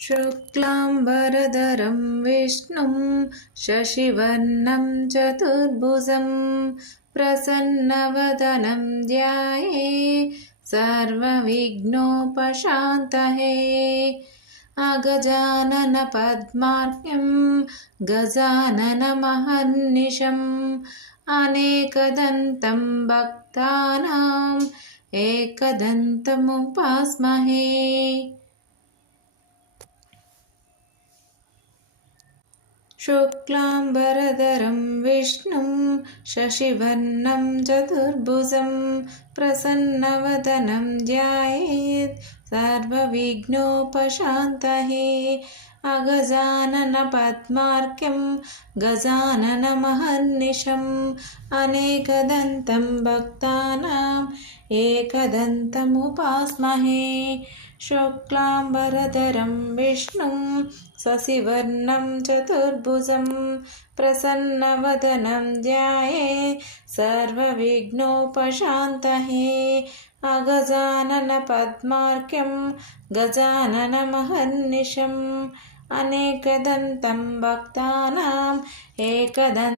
शुक्लाम्बरधरं विष्णुं शशिवर्णं चतुर्भुजं प्रसन्नवदनं ध्यायेत् सर्वविघ्नोपशान्तये। अगजाननपद्मार्क्यं गजाननमहर्निशम् अनेकदन्तं भक्तानाम् एकदन्तमुपास्महे। शुक्लाम्बरधरं विष्णुं शशिवर्णं चतुर्भुजं प्रसन्नवदनं ध्यायेत् सर्वविघ्नोपशान्तये। अगजाननपद्मार्क्यं गजाननमहर्निशम् अनेकदन्तं भक्तानाम् एकदन्तमुपास्महे। शुक्लाम्बरधरं विष्णुं शशिवर्णं चतुर्भुजं प्रसन्नवदनं ध्यायेत् सर्वविघ्नोपशान्तये। अगजाननपद्मार्क्यं गजाननमहर्निशम् अनेकदन्तं भक्तानाम् एकदन्तमुपास्महे।